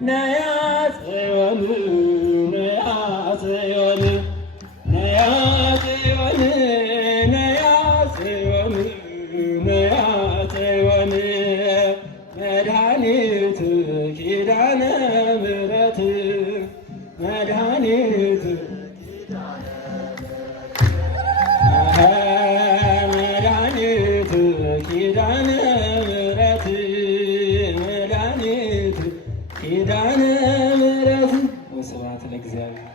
ነያ ጽዮን ነያ ጽዮን ነያ ጽዮን ነያ ጽዮን ነያ ጽዮን መድኃኒት ኪዳነ ምሕረት መድኃኒት መድኃኒት ኪዳነ ምሕረት መድኃኒት ኪዳነ ምሕረት። ወስብሐት ለእግዚአብሔር።